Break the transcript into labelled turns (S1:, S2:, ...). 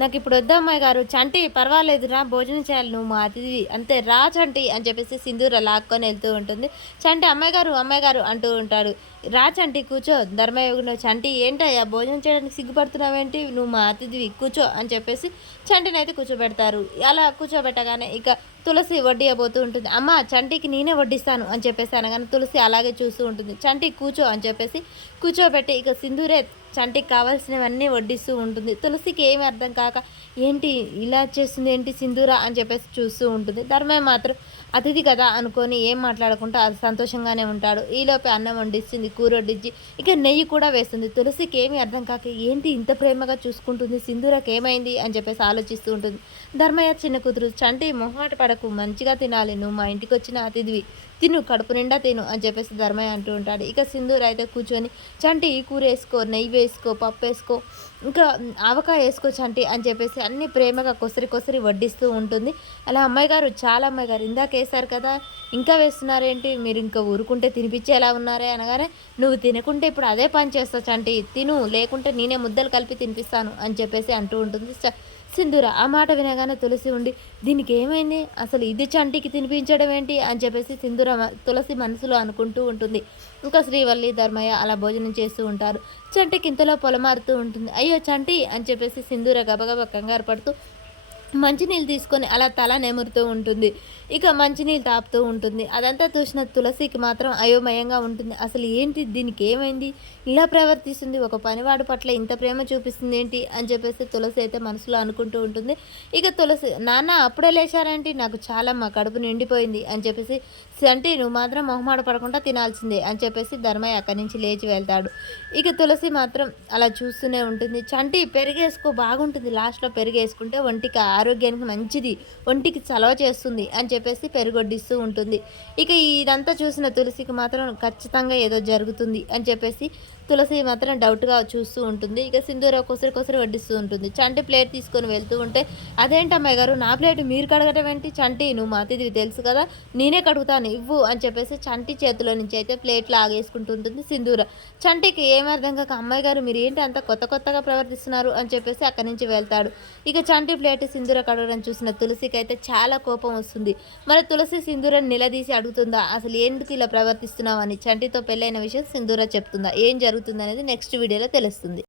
S1: నాకు ఇప్పుడు వద్దు అమ్మాయి గారు చంటి పర్వాలేదు రా భోజనం చేయాలి నువ్వు మా అతిథి. అంతే రా చంటి అని చెప్పేసి సింధూర లాక్కొని వెళ్తూ ఉంటుంది. చంటి అమ్మాయి గారు అమ్మాయి గారు అంటూ ఉంటాడు రా చంటి కూర్చో. ధర్మయోగుడు చంటి ఏంటయ్యా భోజనం చేయడానికి సిగ్గుపడుతున్నావేంటి? నువ్వు మా అతిథివి కూర్చో అని చెప్పేసి చంటిని అయితే కూర్చోబెడతారు. అలా కూర్చోబెట్టగానే ఇక తులసి వడ్డీయబోతూ ఉంటుంది. అమ్మ చంటికి నేనే వడ్డిస్తాను అని చెప్పేసి అనగానే తులసి అలాగే చూస్తూ ఉంటుంది. చంటి కూర్చో అని చెప్పేసి కూర్చోబెట్టి ఇక సింధూరే చంటికి కావాల్సినవన్నీ వడ్డిస్తూ ఉంటుంది. తులసికి ఏమి అర్థం కాక ఏంటి ఇలా చేస్తుంది? ఏంటి సింధూర? అని చెప్పేసి చూస్తూ ఉంటుంది. ధర్మయ్య మాత్రం అతిథి కదా అనుకొని ఏం మాట్లాడకుండా అది సంతోషంగానే ఉంటాడు. ఈలోపే అన్నం వండిస్తుంది కూర వడ్డించి ఇక నెయ్యి కూడా వేస్తుంది. తులసికి ఏమీ అర్థం కాక ఏంటి ఇంత ప్రేమగా చూసుకుంటుంది సింధూరకు ఏమైంది అని చెప్పేసి ఆలోచిస్తూ ఉంటుంది. ధర్మయ్య చిన్న కూతురు చంటి మొహమాట పడకు మంచిగా తినాలి నువ్వు మా ఇంటికి వచ్చిన అతిథివి. తిను కడుపు నిండా తిను అని చెప్పేసి ధర్మయ్య అంటూ ఉంటాడు. ఇక సింధూర్ అయితే కూర్చొని చంటి ఈ కూర వేసుకో నెయ్యి వేసుకో పప్పు వేసుకో ఇంకా ఆవకాయ వేసుకో చంటి అని చెప్పేసి అన్ని ప్రేమగా కొసరి కొసరి వడ్డిస్తూ ఉంటుంది. అలా అమ్మాయి గారు చాలా అమ్మాయి గారు ఇందాకే వేశారు కదా ఇంకా వేస్తున్నారేంటి? మీరు ఇంకా ఊరుకుంటే తినిపించేలా ఉన్నారే అనగానే నువ్వు తినకుంటే ఇప్పుడు అదే పని చేస్తావు చంటి తిను లేకుంటే నేనే ముద్దలు కలిపి తినిపిస్తాను అని చెప్పేసి అంటూ ఉంటుంది సింధూర. ఆ మాట వినగానే తులసి ఉండి దీనికి ఏమైంది? అసలు ఇది చంటికి తినిపించడం ఏంటి? అని చెప్పేసి సింధూర తులసి మనసులో అనుకుంటూ ఉంటుంది. ఇంకా శ్రీవల్లి ధర్మయ్య అలా భోజనం చేస్తూ ఉంటారు. చంటికి ఇంతలో పొలమారుతూ ఉంటుంది. అయ్యో చంటి అని చెప్పేసి సింధూర గబగబ కంగారు పడుతూ మంచినీళ్ళు తీసుకొని అలా తల నెమురుతూ ఉంటుంది. ఇక మంచినీళ్ళు తాపుతూ ఉంటుంది. అదంతా చూసిన తులసికి మాత్రం అయోమయంగా ఉంటుంది. అసలు ఏంటి దీనికి ఏమైంది? ఇలా ప్రవర్తిస్తుంది. ఒక పనివాడు పట్ల ఇంత ప్రేమ చూపిస్తుంది ఏంటి? అని చెప్పేసి తులసి అయితే మనసులో అనుకుంటూ ఉంటుంది. ఇక తులసి నాన్న అప్పుడే లేచారేంటి? నాకు చాలా మా కడుపు నిండిపోయింది అని చెప్పేసి అంటే నువ్వు మాత్రం మొహమాట పడకుండా తినాల్సిందే అని చెప్పేసి ధర్మయ్య అక్కడి నుంచి లేచి వెళ్తాడు. ఇక తులసి మాత్రం అలా చూస్తూనే ఉంటుంది. చంటి పెరిగేసుకో బాగుంటుంది. లాస్ట్లో పెరిగేసుకుంటే ఒంటికి ఆరోగ్యానికి మంచిది ఒంటికి చలవ చేస్తుంది అని చెప్పేసి పెరుగొడ్డిస్తూ ఉంటుంది. ఇక ఇదంతా చూసిన తులసికి మాత్రం ఖచ్చితంగా ఏదో జరుగుతుంది అని చెప్పేసి తులసి మాత్రం డౌట్గా చూస్తూ ఉంటుంది. ఇక సింధూర కొసరి కొసరి వడ్డిస్తూ ఉంటుంది. చంటి ప్లేట్ తీసుకొని వెళ్తూ ఉంటే అదేంటి అమ్మాయి గారు? నా ప్లేట్ మీరు కడగటం ఏంటి? చంటి నువ్వు మా అతిథివి తెలుసు కదా నేనే కడుగుతాను ఇవ్వు అని చెప్పేసి చంటి చేతిలో నుంచి అయితే ప్లేట్లు ఆగేసుకుంటుంటుంది సింధూర. చంటికి ఏమర్థం కాక అమ్మాయి గారు మీరు ఏంటి అంత కొత్త కొత్తగా ప్రవర్తిస్తున్నారు? అని చెప్పేసి అక్కడి నుంచి వెళ్తాడు. ఇక చంటి ప్లేట్ సింధూర కడగడం చూసిన తులసికి అయితే చాలా కోపం వస్తుంది. మరి తులసి సింధూరని నిలదీసి అడుగుతుందా? అసలు ఎందుకు ఇలా ప్రవర్తిస్తున్నావు? అని చంటితో పెళ్ళైన విషయం సింధూర చెప్తుందా? ఏం జరుగుతుంది అనేది నెక్స్ట్ వీడియోలో తెలుస్తుంది.